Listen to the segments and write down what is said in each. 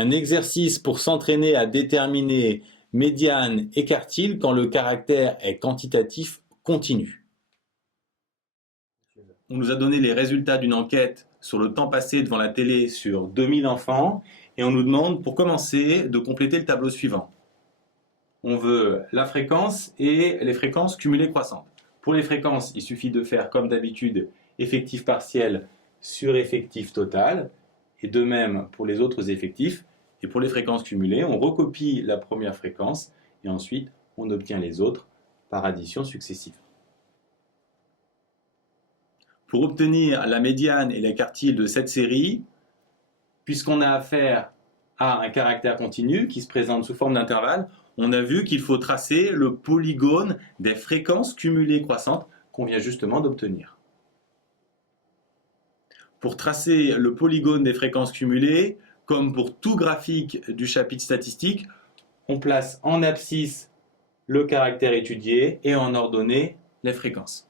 Un exercice pour s'entraîner à déterminer médiane et quartile quand le caractère est quantitatif continu. On nous a donné les résultats d'une enquête sur le temps passé devant la télé sur 2000 enfants et on nous demande pour commencer de compléter le tableau suivant. On veut la fréquence et les fréquences cumulées croissantes. Pour les fréquences, il suffit de faire comme d'habitude effectif partiel sur effectif total et de même pour les autres effectifs. Et pour les fréquences cumulées, on recopie la première fréquence et ensuite on obtient les autres par addition successive. Pour obtenir la médiane et les quartiles de cette série, puisqu'on a affaire à un caractère continu qui se présente sous forme d'intervalle, on a vu qu'il faut tracer le polygone des fréquences cumulées croissantes qu'on vient justement d'obtenir. Pour tracer le polygone des fréquences cumulées, comme pour tout graphique du chapitre statistique, on place en abscisse le caractère étudié et en ordonnée les fréquences.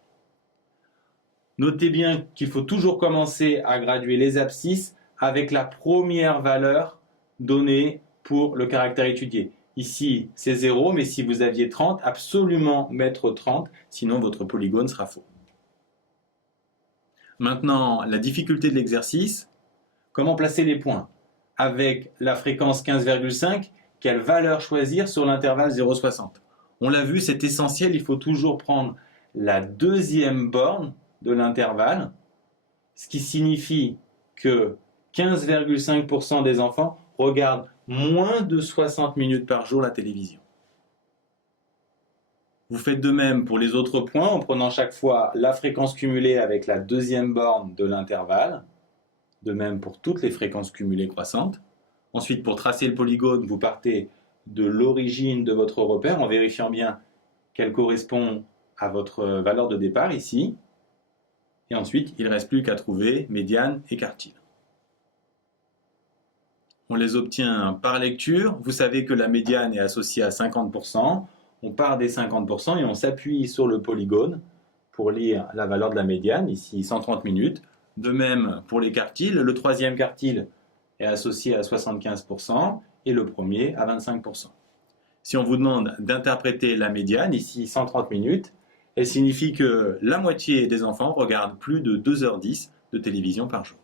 Notez bien qu'il faut toujours commencer à graduer les abscisses avec la première valeur donnée pour le caractère étudié. Ici, c'est 0, mais si vous aviez 30, absolument mettre 30, sinon votre polygone sera faux. Maintenant, la difficulté de l'exercice, comment placer les points? Avec la fréquence 15,5, quelle valeur choisir sur l'intervalle 0,60? On l'a vu, c'est essentiel, il faut toujours prendre la deuxième borne de l'intervalle, ce qui signifie que 15,5% des enfants regardent moins de 60 minutes par jour la télévision. Vous faites de même pour les autres points en prenant chaque fois la fréquence cumulée avec la deuxième borne de l'intervalle, de même pour toutes les fréquences cumulées croissantes. Ensuite, pour tracer le polygone, vous partez de l'origine de votre repère en vérifiant bien qu'elle correspond à votre valeur de départ ici. Et ensuite, il ne reste plus qu'à trouver médiane et quartile. On les obtient par lecture. Vous savez que la médiane est associée à 50%. On part des 50% et on s'appuie sur le polygone pour lire la valeur de la médiane, ici 130 minutes. De même pour les quartiles, le troisième quartile est associé à 75% et le premier à 25%. Si on vous demande d'interpréter la médiane, ici 130 minutes, elle signifie que la moitié des enfants regardent plus de 2h10 de télévision par jour.